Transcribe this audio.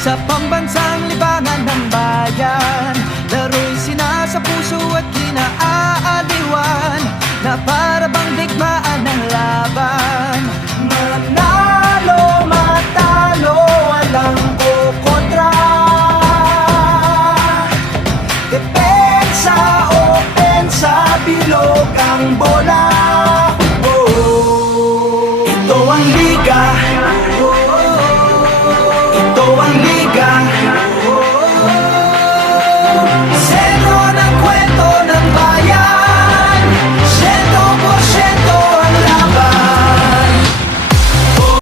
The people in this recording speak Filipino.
Sa pambansang libangan ng bayan, laro'y sinasa puso at kinaaliwan, na para bang digmaan ng laban. Manalo, matalo, walang kukontra. Depensa, opensa, bilog ang bola. Ito ang liga